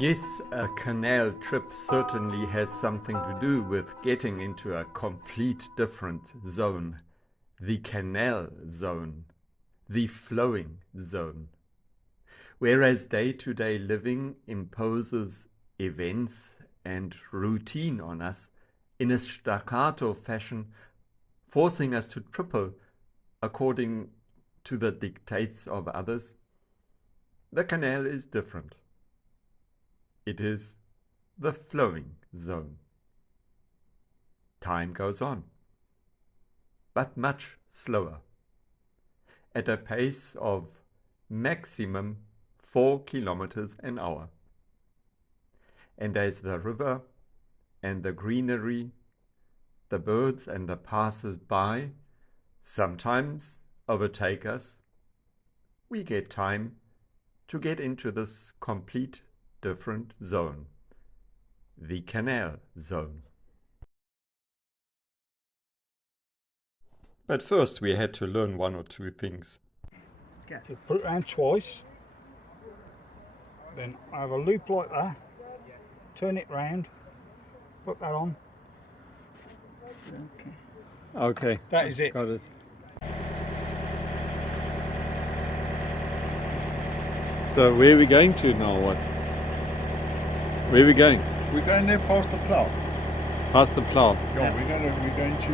Yes, a canal trip certainly has something to do with getting into a complete different zone. The canal zone, the flowing zone. Whereas day-to-day living imposes events and routine on us in a staccato fashion, forcing us to triple according to the dictates of others, the canal is different. It is the flowing zone. Time goes on, but much slower, at a pace of maximum 4 kilometers an hour. And as the river and the greenery, the birds and the passers-by sometimes overtake us, we get time to get into this complete different zone, the canal zone. But first we had to learn one or two things. You put it around twice, then I have a loop like that, turn it round, put that on. Okay. That is it. Got it. So where are we going to now? What? Where are we going? We're going there past the plough. Past the plough. Yeah, we're going to.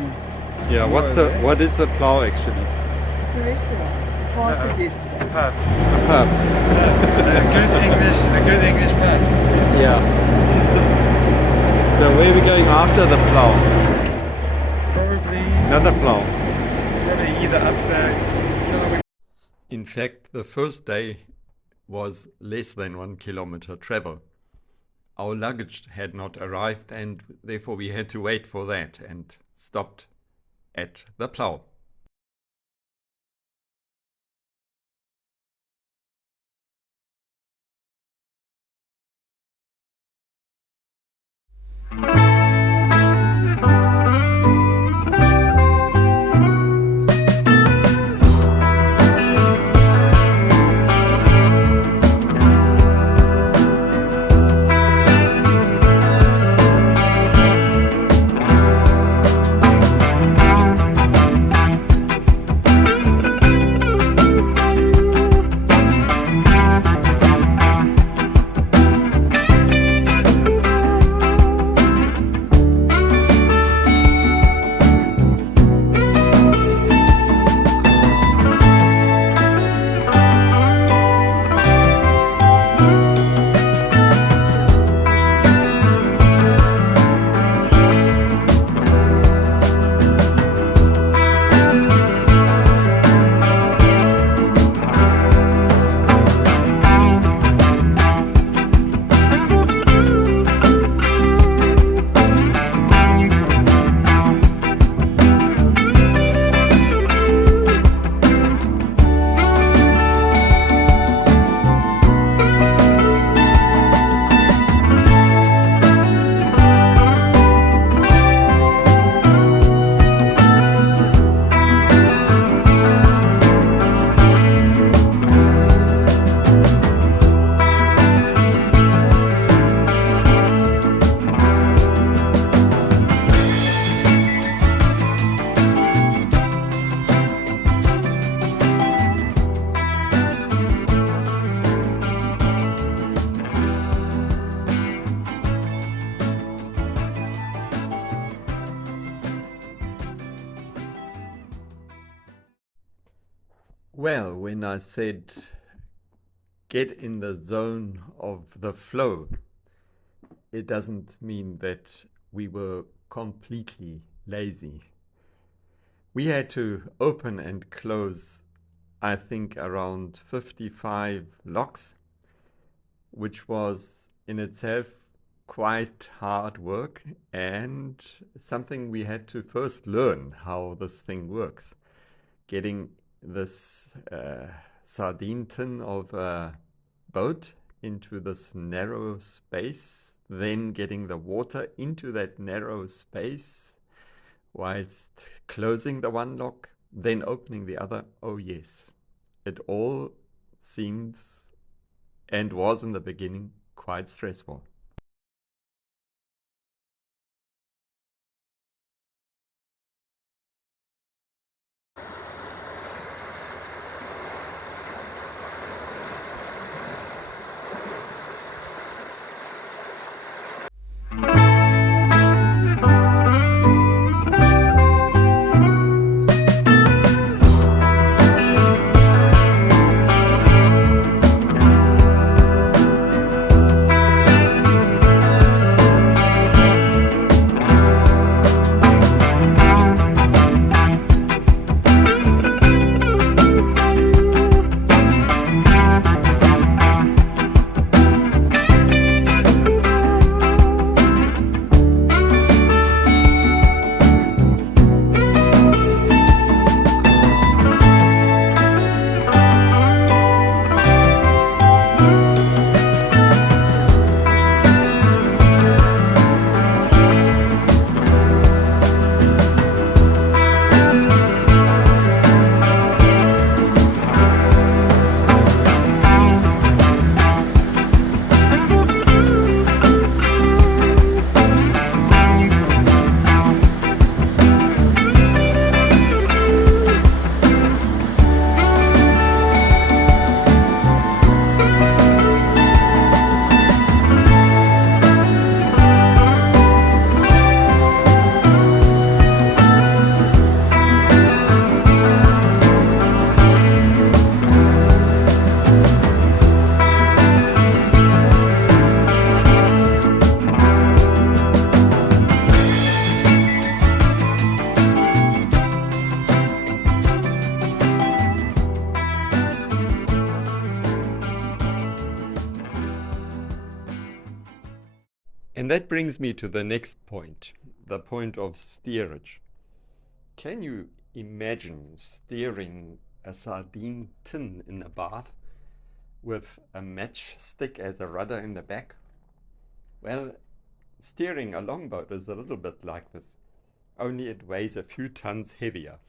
Yeah. What is the plough actually? It's a restaurant. Past it is. A pub. A pub. A good English pub. Yeah. So where are we going after the plough? Probably Another plough. either up there. In fact, the first day was less than 1 kilometer travel. Our luggage had not arrived and therefore we had to wait for that and stopped at the plough. Well, when I said get in the zone of the flow, it doesn't mean that we were completely lazy. We had to open and close, I think, around 55 locks, which was in itself quite hard work and something we had to first learn how this thing works. Getting this sardine tin of a boat into this narrow space, then getting the water into that narrow space whilst closing the one lock, then opening the other. Oh yes, it all seems and was in the beginning quite stressful. And that brings me to the next point, the point of steerage. Can you imagine steering a sardine tin in a bath with a matchstick as a rudder in the back? Well, steering a longboat is a little bit like this, only it weighs a few tons heavier.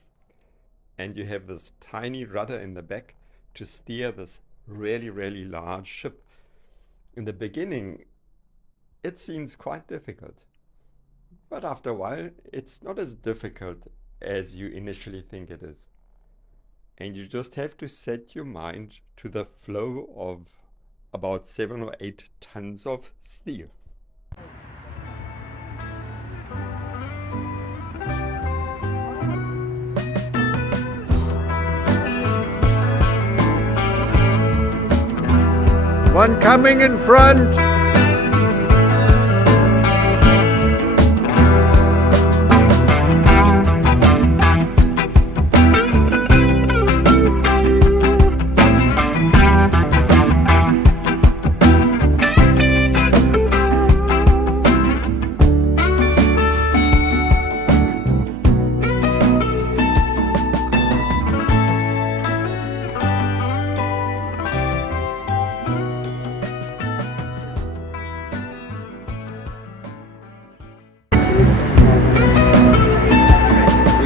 And you have this tiny rudder in the back to steer this really, really large ship. In the beginning, it seems quite difficult. But after a while, it's not as difficult as you initially think it is. And you just have to set your mind to the flow of about 7 or 8 tons of steel. One coming in front.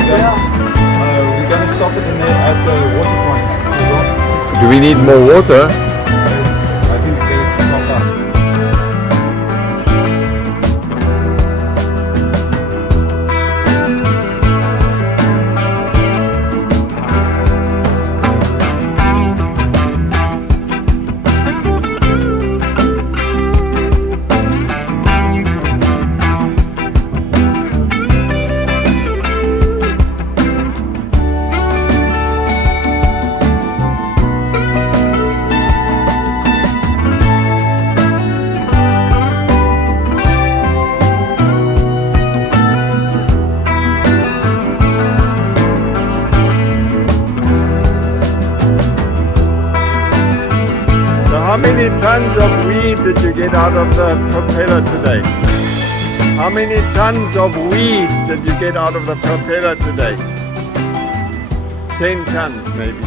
We're going to stop at the water point. Do we need more water? I think it's not done. How many tons of weed did you get out of the propeller today? How many tons of weed did you get out of the propeller today? 10 tons maybe.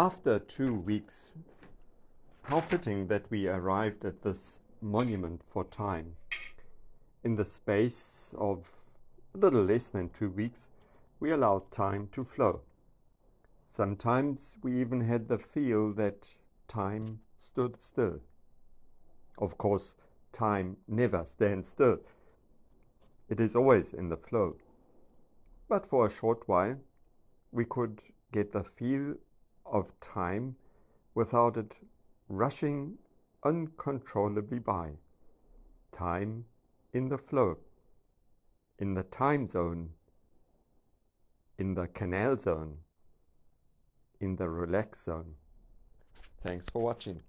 After 2 weeks, how fitting that we arrived at this monument for time. In the space of a little less than 2 weeks, we allowed time to flow. Sometimes we even had the feel that time stood still. Of course, time never stands still. It is always in the flow. But for a short while, we could get the feel of time without it rushing uncontrollably by. Time in the flow, in the time zone, in the canal zone, in the relax zone. Thanks for watching.